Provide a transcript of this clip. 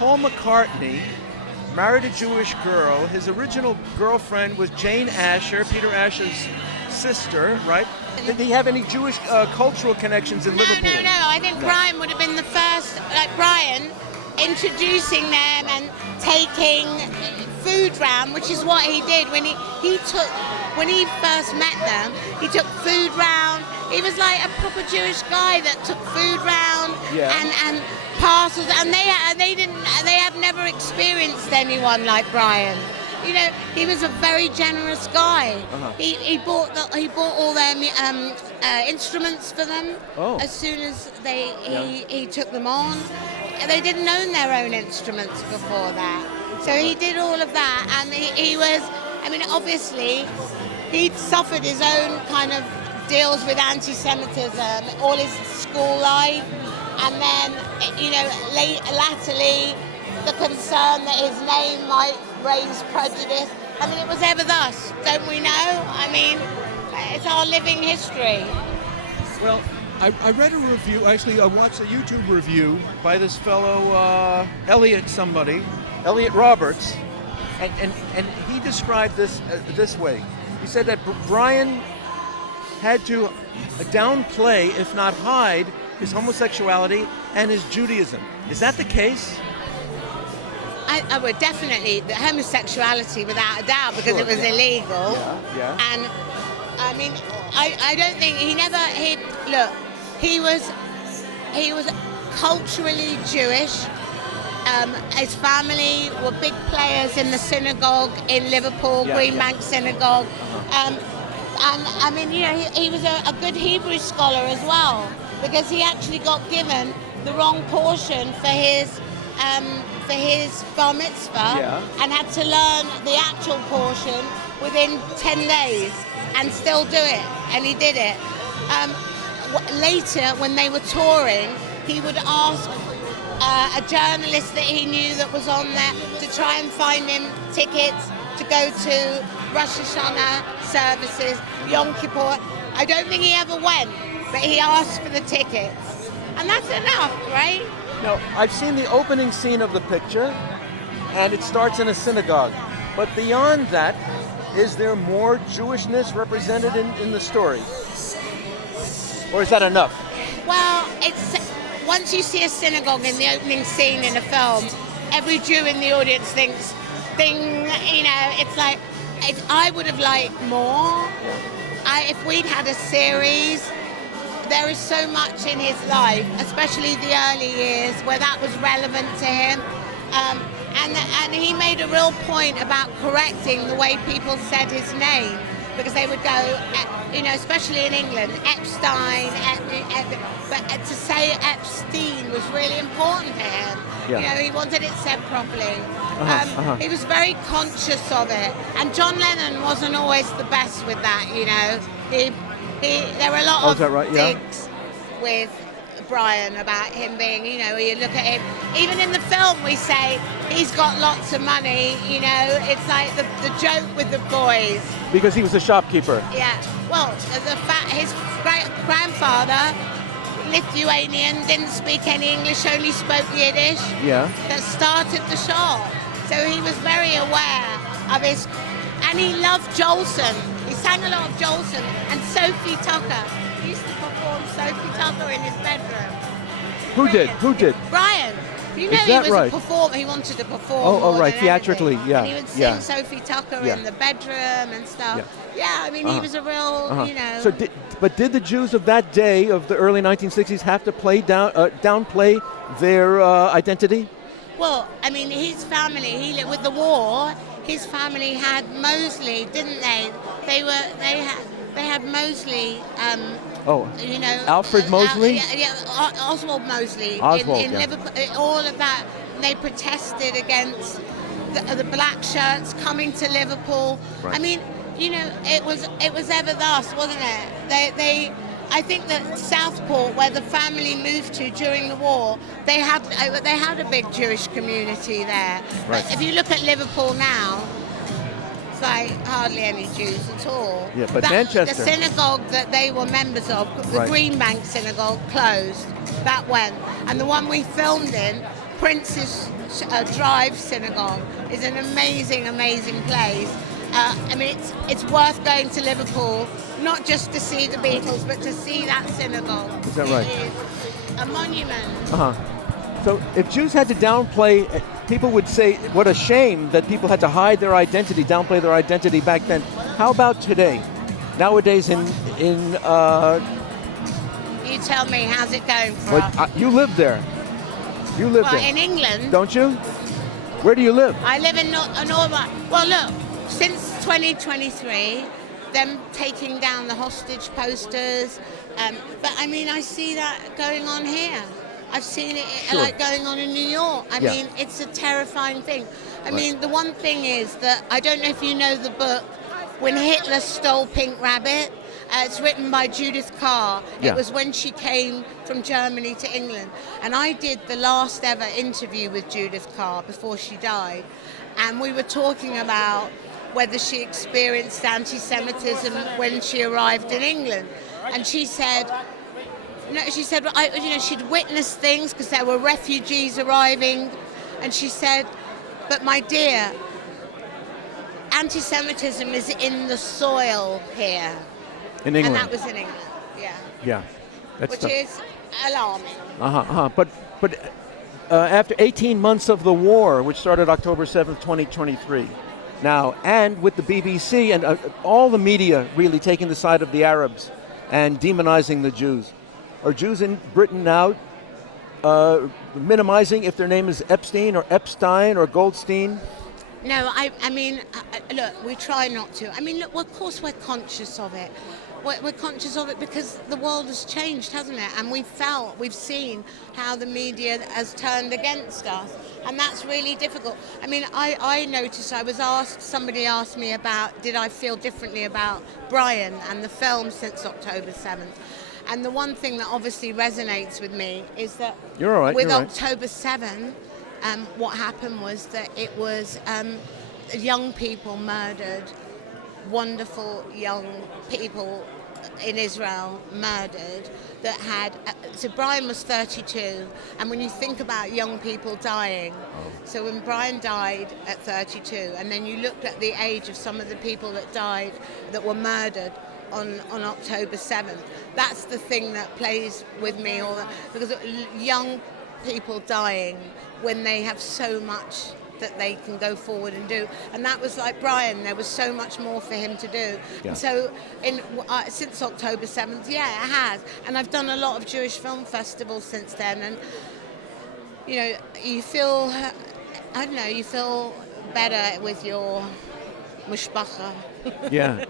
Paul McCartney married a Jewish girl. His original girlfriend was Jane Asher, Peter Asher's sister, right? Did he have any Jewish cultural connections in Liverpool? No. I think Brian would have been the first, like Brian, introducing them and taking food round, which is what he did when he first met them. He took food round. He was like a proper Jewish guy that took food round and parcels, and they have never experienced anyone like Brian. You know, he was a very generous guy. Uh-huh. He bought all their instruments for them as soon as he took them on. They didn't own their own instruments before that, so he did all of that, and he was. I mean, obviously, he'd suffered his own kind of deals with anti-Semitism all his school life, and then latterly the concern that his name might raise prejudice. I mean, it was ever thus, don't we know? I mean, it's our living history. Well, I read a review, actually I watched a YouTube review by this fellow Elliot Roberts, and he described this way. He said that Brian had to downplay, if not hide, his homosexuality and his Judaism. Is that the case? I would definitely, the homosexuality without a doubt, because it was illegal. Yeah. And I mean, I don't think he was culturally Jewish. His family were big players in the synagogue in Liverpool, Greenbank Synagogue. And I mean, you know, he was a good Hebrew scholar as well, because he actually got given the wrong portion for his bar mitzvah and had to learn the actual portion within 10 days and still do it, and he did it. Later, when they were touring, he would ask a journalist that he knew that was on there to try and find him tickets to go to Rosh Hashanah services, Yom Kippur. I don't think he ever went, but he asked for the tickets. And that's enough, right? Now, I've seen the opening scene of the picture, and it starts in a synagogue. But beyond that, is there more Jewishness represented in the story? Or is that enough? Well, once you see a synagogue in the opening scene in a film, every Jew in the audience thinks, ding, you know, it's like, I would have liked more. If we'd had a series, there is so much in his life, especially the early years, where that was relevant to him. And he made a real point about correcting the way people said his name, because they would go, you know, especially in England, Epstein, but to say Epstein was really important to him. Yeah. You know, he wanted it said properly. He was very conscious of it. And John Lennon wasn't always the best with that, you know. There were a lot of digs with Brian about him being, you know, you look at him, even in the film we say he's got lots of money, you know, it's like the joke with the boys. Because he was a shopkeeper. Yeah, well, his great-grandfather, Lithuanian, didn't speak any English, only spoke Yiddish, that started the shop. So he was very aware of his, and he loved Jolson. He sang a lot of Jolson and Sophie Tucker. He used to perform Sophie Tucker in his bedroom. Who did? Brian. You know, he was a performer. He wanted to perform. Oh, right, theatrically, And he would sing Sophie Tucker in the bedroom and stuff. Yeah, I mean, he was a real, you know. So, did the Jews of that day, of the early 1960s, have to downplay their identity? Well, I mean, his family. With the war, his family had Mosley, didn't they? They had Mosley. You know, Alfred Mosley? Oswald Mosley. In Liverpool, all of that. They protested against the black shirts coming to Liverpool. Right. I mean, you know, it was ever thus, wasn't it? I think that Southport, where the family moved to during the war, they had a big Jewish community there. Right. But if you look at Liverpool now, it's like hardly any Jews at all. Yeah, but Manchester. The synagogue that they were members of, the Greenbank Synagogue, closed. That went. And the one we filmed in, Prince's Drive Synagogue is an amazing, amazing place. I mean, it's worth going to Liverpool, not just to see the Beatles, but to see that synagogue. Is that right? It is a monument. So if Jews had to downplay, people would say, what a shame that people had to hide their identity, downplay their identity back then. How about today? Nowadays in You tell me, how's it going for us? you live there. You live Well, there. in England. Don't you? Where do you live? I live in Northern. Well, look, since 2023, them taking down the hostage posters. But I mean, I see that going on here. I've seen it like going on in New York. I mean, it's a terrifying thing. I mean, the one thing is that I don't know if you know the book When Hitler Stole Pink Rabbit. It's written by Judith Carr. Yeah. It was when she came from Germany to England. And I did the last ever interview with Judith Carr before she died. And we were talking about whether she experienced anti-Semitism when she arrived in England. And she said, no, she said, she'd witnessed things because there were refugees arriving. And she said, but my dear, anti-Semitism is in the soil here. In England. And that was in England, yeah. Yeah. Which is alarming. But after 18 months of the war, which started October 7th, 2023, now, and with the BBC and all the media really taking the side of the Arabs and demonizing the Jews, are Jews in Britain now minimizing if their name is Epstein or Epstein or Goldstein? No, I mean, look, we try not to. I mean, look, of course we're conscious of it. We're conscious of it because the world has changed, hasn't it? And we've seen how the media has turned against us. And that's really difficult. I mean, I noticed, somebody asked me about, did I feel differently about Brian and the film since October 7th? And the one thing that obviously resonates with me is that with October 7th, what happened was that it was young people murdered, wonderful young people in Israel murdered that had, so Brian was 32, and when you think about young people dying, so when Brian died at 32, and then you looked at the age of some of the people that died, that were murdered on October 7th, that's the thing that plays with me, because young people dying when they have so much that they can go forward and do, and that was like Brian. There was so much more for him to do. Yeah. So, since October 7th, yeah, it has. And I've done a lot of Jewish film festivals since then, and you feel, I don't know, you feel better with your mishpacha. Yeah.